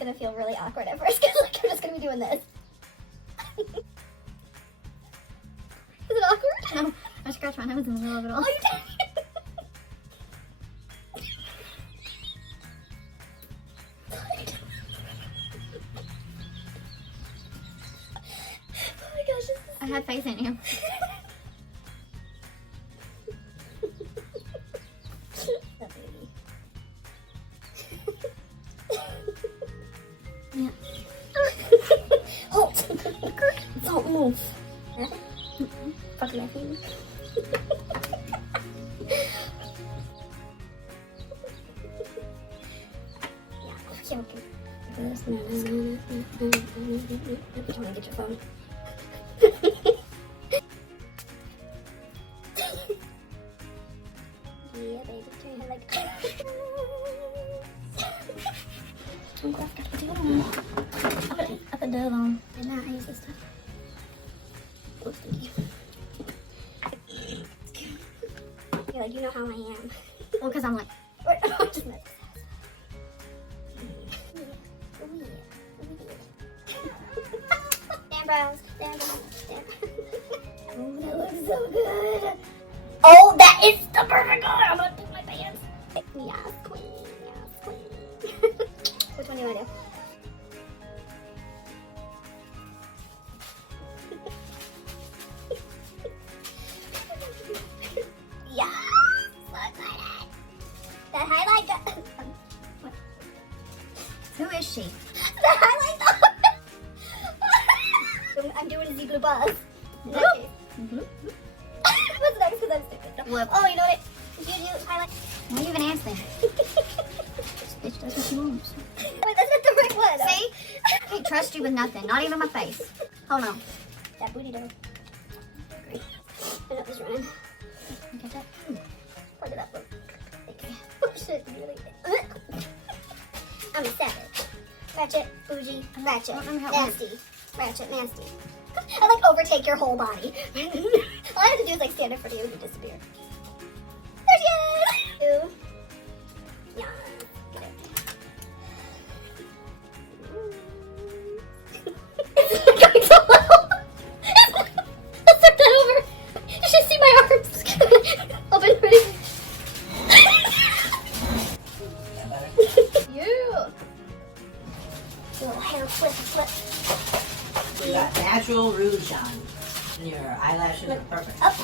gonna feel really awkward at first because like I'm just gonna be doing this. Is it awkward? No, I scratched my nose in the middle of it all. Oh, you did? Oh my gosh, this is I had faith in you. that baby. Yeah. Halt! Don't move. Fucking nothing. Yeah, okay. Come on, get your phone. Yeah, baby, turn your head like. Oh, God, I've got to do it on. I put dirt on. And now I use this stuff. Oh, thank you. You're like, you know how I am. Well, because I'm like, Just mess. Damn brows. Damn brows. Damn. Oh, that looks so good. Oh, that is the perfect color. I'm gonna pick my pants. Yes, queen. Yes, queen. Which one do you want to do? Yes, so excited. That highlight got. What? who is she? The highlight. I'm doing a Z-glue buzz. In that case. What's next? Because I'm stupid. No. What? Oh, you know what? Do you highlight? Why are you even asking? This bitch does what she wants. Wait, that's not the right one. See? I can't trust you with nothing, not even my face. Hold on. That booty dough. Great. I know it's running. Okay, that. Plug it up. Okay. Oh shit, you really. I'm a savage. Ratchet, bougie, ratchet, I don't know how it nasty. Ratchet, nasty. I like overtake your whole body. All I have to do is like stand in front of you and you disappear. There she is! Ooh. Yeah. Get it. It's going so low. Let's flip that over. You should see my arms. Open, ready? Yeah. Little hair flip. You got natural rouge on. And your eyelashes are perfect. Up.